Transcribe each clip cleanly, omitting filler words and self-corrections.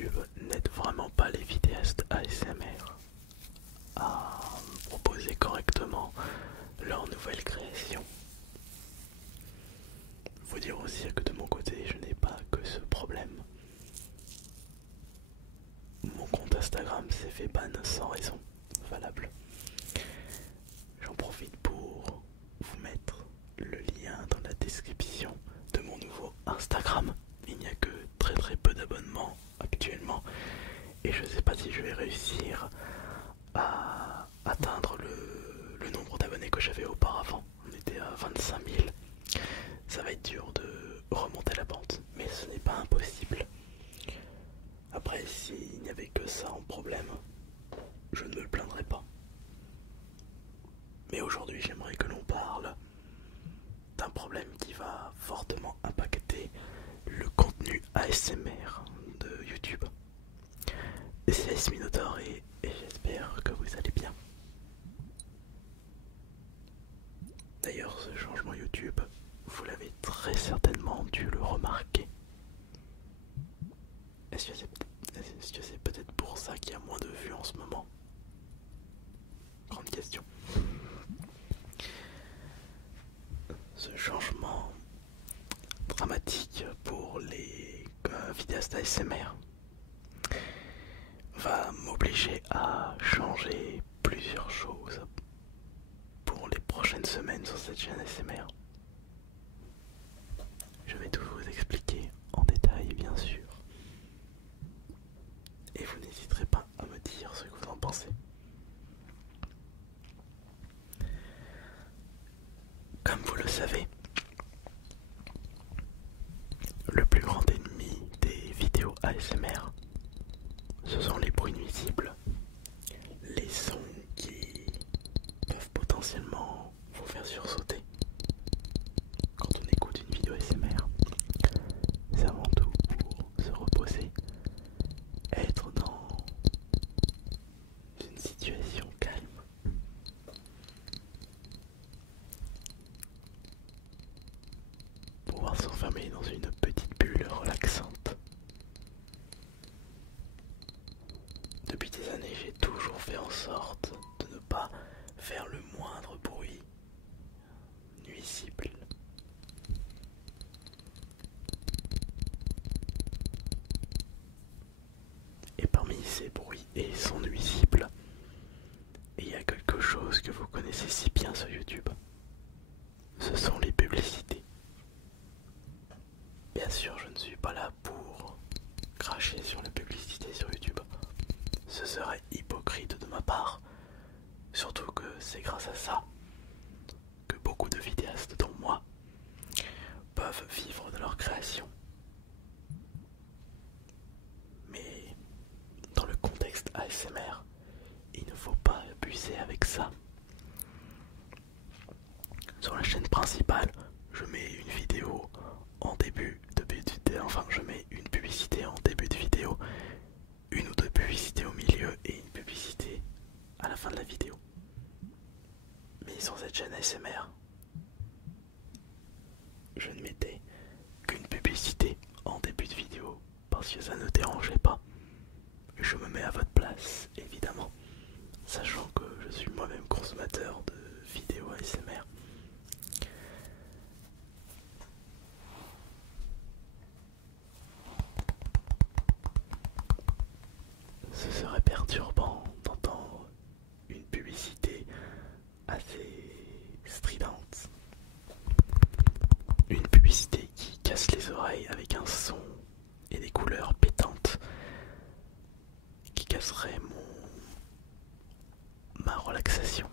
YouTube n'aide vraiment pas les vidéastes ASMR à proposer correctement leur nouvelle création. Faut dire aussi que de mon côté, je n'ai pas que ce problème. Mon compte Instagram s'est fait ban sans raison valable. J'en profite pour vous mettre le lien dans la description de mon nouveau Instagram. Il n'y a que très peu d'abonnements actuellement et je ne sais pas si je vais réussir à atteindre le nombre d'abonnés que j'avais auparavant. On était à 25 000. Ça va être dur de remonter la pente, mais ce n'est pas impossible. Après, s'il n'y avait que ça en problème, je ne me plaindrais pas. Mais aujourd'hui, j'aimerais que l'on parle d'un problème qui va fortement impacter le contenu ASMR de YouTube. C'est Ice Minotaur et j'espère que vous allez bien. D'ailleurs, ce changement YouTube, vous l'avez très certainement dû le remarquer. Est-ce que c'est peut-être pour ça qu'il y a moins de vues en ce moment? Grande question. Ce changement dramatique pour les vidéastes ASMR va m'obliger à changer plusieurs choses pour les prochaines semaines sur cette chaîne ASMR. Je vais tout vous expliquer en détail, bien sûr. Et vous n'hésiterez pas à me dire ce que vous en pensez. Comme vous le savez, le plus grand ennemi des vidéos ASMR, ce sont les bruits nuisibles, les sons qui peuvent potentiellement vous faire sursauter. Quand on écoute une vidéo ASMR, c'est avant tout pour se reposer, être dans une situation calme. Pouvoir s'enfermer dans une petite bulle relaxante. Depuis des années, j'ai toujours fait en sorte de ne pas faire le moindre bruit nuisible. Et parmi ces bruits et sons nuisibles, il y a quelque chose que vous connaissez si bien sur YouTube. Ce sont les publicités. Bien sûr, je ne suis pas là pour cracher sur la publicité sur YouTube. Ce serait hypocrite de ma part. Surtout que c'est grâce à ça que beaucoup de vidéastes, dont moi, peuvent vivre de leur création. Mais dans le contexte ASMR, il ne faut pas abuser avec ça. Sur la chaîne principale, je mets une vidéo en début de vidéo, enfin je mets une publicité en début de vidéo, une ou deux publicités au milieu et une publicité à la fin de la vidéo. Mais sur cette chaîne ASMR, je ne mettais qu'une publicité en début de vidéo parce que ça ne dérangeait pas. Je me mets à votre place, évidemment, sachant que je suis moi-même consommateur de vidéos ASMR. Ce serait perturbant d'entendre une publicité assez stridente. Une publicité qui casse les oreilles avec un son et des couleurs pétantes qui casserait ma relaxation.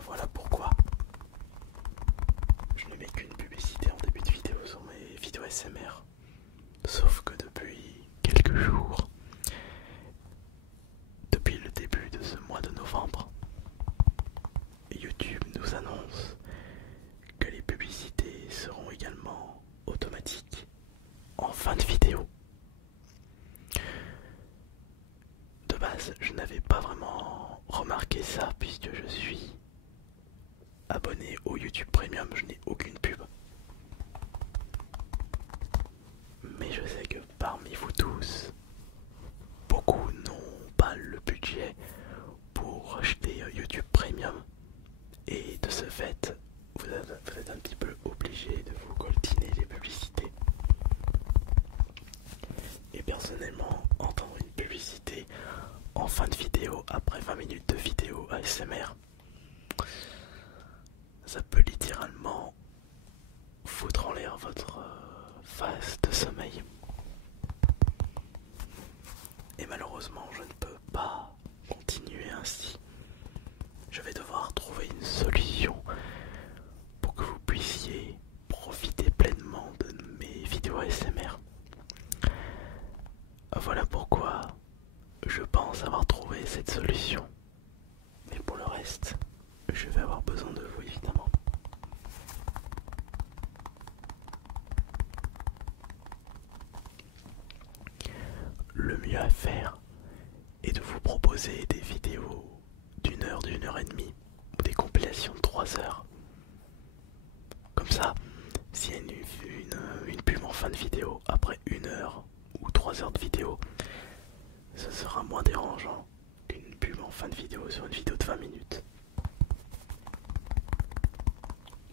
Voilà pourquoi je ne mets qu'une publicité en début de vidéo sur mes vidéos ASMR. Sauf que depuis quelques jours, depuis le début de ce mois de novembre, YouTube nous annonce que les publicités seront également automatiques en fin de vidéo. De base, je n'avais pas vraiment remarqué ça puisque je suis abonné au YouTube Premium, je n'ai aucune pub. Mais je sais que parmi vous tous, personnellement, entendre une publicité en fin de vidéo après 20 minutes de vidéo ASMR, ça peut littéralement foutre en l'air votre phase de sommeil. Et malheureusement, je ne peux pas continuer ainsi. Je vais devoir trouver une solution pour que vous puissiez profiter pleinement de mes vidéos ASMR. Voilà pourquoi je pense avoir trouvé cette solution. Mais pour le reste, je vais avoir besoin de vous évidemment. Le mieux à faire est de vous proposer des vidéos d'une heure et demie, ou des compilations de 3 heures. Comme ça, s'il y a une pub en fin de vidéo après 1 heure ou 3 heures de vidéo, ce sera moins dérangeant qu'une pub en fin de vidéo sur une vidéo de 20 minutes.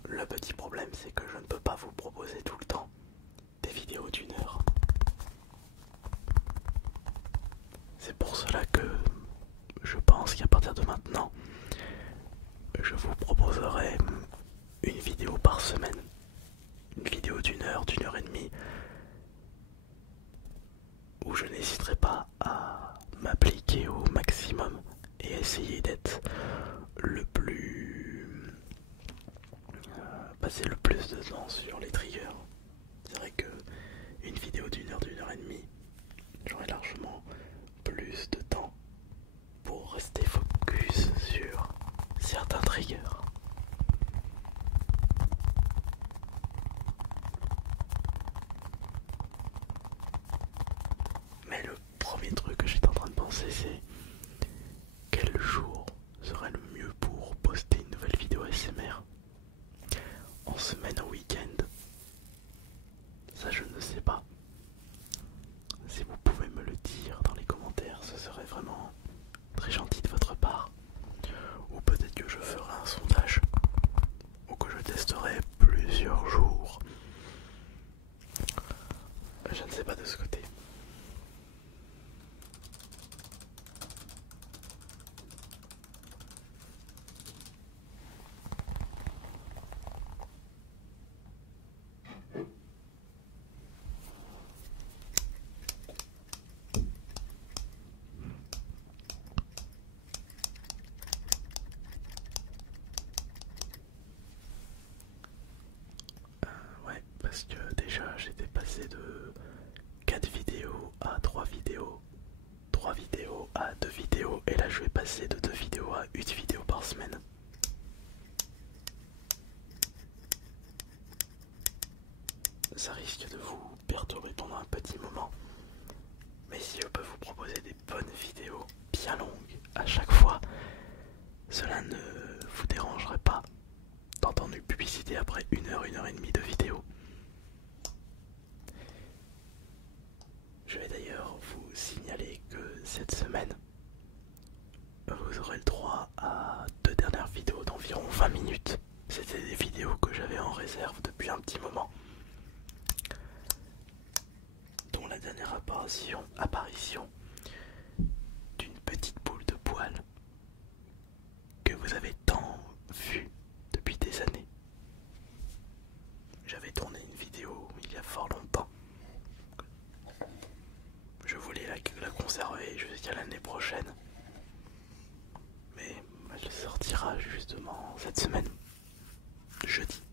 Le petit problème, c'est que je ne peux pas vous proposer tout le temps des vidéos d'1 heure. C'est pour cela que je pense qu'à partir de maintenant, je vous proposerai une vidéo par semaine. Une vidéo d'1 heure et demie, où je n'hésiterai pas à m'appliquer au maximum et essayer d'être le plus... passer le plus de temps sur les triggers. C'est vrai que une vidéo d'1 heure et demie, j'aurai largement plus de temps pour rester focus sur certains triggers. Mais le premier truc que j'étais en train de penser, c'est quel jour serait le mieux pour poster une nouvelle vidéo ASMR? En semaine ou week-end? Ça, je ne sais pas. Si vous pouvez me le dire dans les commentaires, ce serait vraiment très gentil de votre part. Ou peut-être que je ferai un sondage, ou que je testerai plusieurs jours. Je ne sais pas de ce côté. Ouais, parce que déjà j'étais passé de 4 vidéos à 3 vidéos, 3 vidéos à 2 vidéos, et là je vais passer de 2 vidéos à 1 vidéo par semaine. Ça risque de vous perturber pendant un petit moment, mais si je peux vous proposer des bonnes vidéos bien longues à chaque fois, cela ne vous dérangerait pas d'entendre une publicité après 1 heure et demie de vidéo. Je vais d'ailleurs vous signaler que cette semaine, vous aurez le droit à 2 dernières vidéos d'environ 20 minutes. C'était des vidéos que j'avais en réserve depuis un petit moment, dont la dernière apparition d'une petite boule de poils que vous avez tant vue depuis des années. J'avais tourné une vidéo il y a fort longtemps. Je voulais la conserver jusqu'à l'année prochaine, mais elle sortira justement cette semaine, jeudi.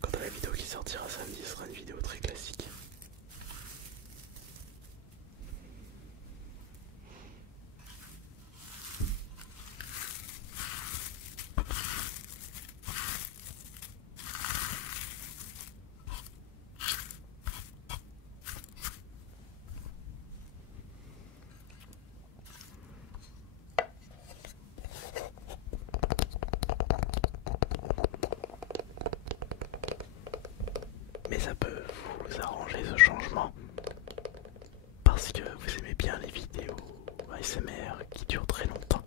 Quant à la vidéo qui sortira samedi, ce sera une vidéo très classique. Mais ça peut vous arranger ce changement, parce que vous aimez bien les vidéos ASMR qui durent très longtemps.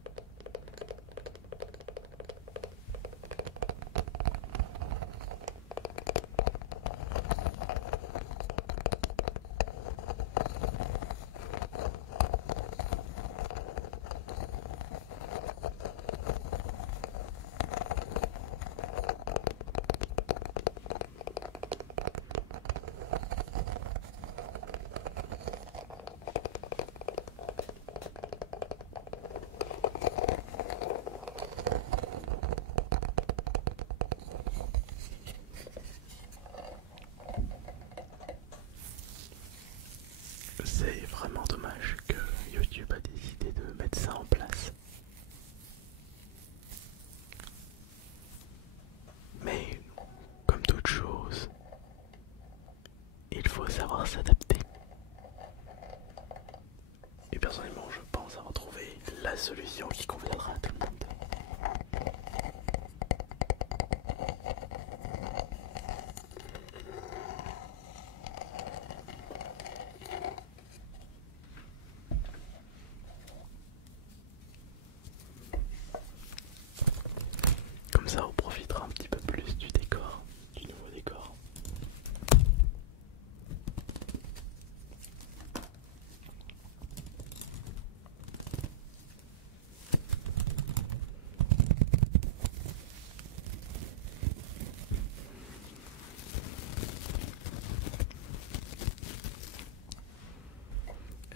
savoir s'adapter. Et personnellement, je pense avoir trouvé la solution qui conviendra à tout le monde. Comme ça, on profitera un petit peu plus du décor, du nouveau décor.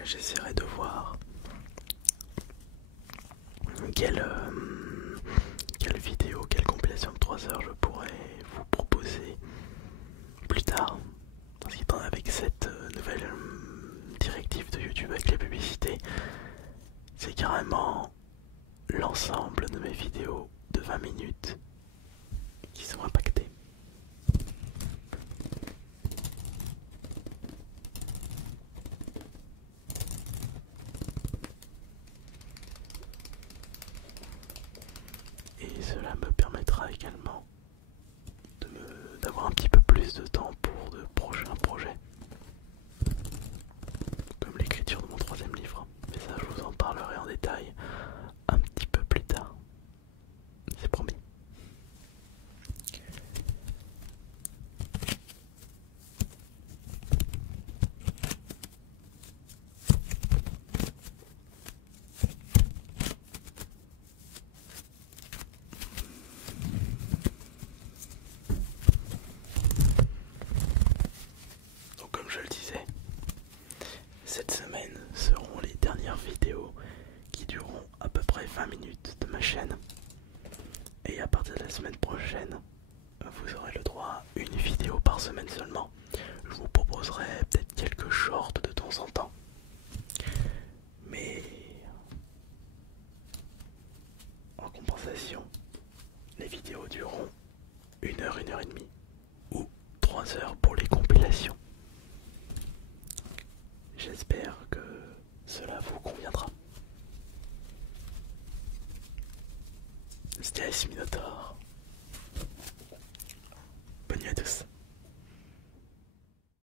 J'essaierai de voir quelle vidéo, quelle compilation de 3 heures je pourrais vous proposer plus tard. Parce qu'avec cette nouvelle directive de YouTube avec les publicités, c'est carrément l'ensemble de mes vidéos de 20 minutes qui sont impactées. Et cela me permettra également d'avoir un petit peu plus de temps pour de prochains projets. Comme l'écriture de mon 3e livre. Mais ça, je vous en parlerai en détail un petit peu plus tard. C'est promis. Donc comme je le disais, cette semaine seront les dernières vidéos qui dureront à peu près 20 minutes de ma chaîne. Et à partir de la semaine prochaine, vous aurez le droit à une vidéo par semaine seulement. Je vous proposerai peut-être quelques shorts de temps en temps. Mais en compensation, les vidéos dureront 1 heure, 1 heure et demie ou 3 heures pour les compilations. J'espère que cela vous conviendra. C'était Ice Minotaur. Bonne nuit à tous.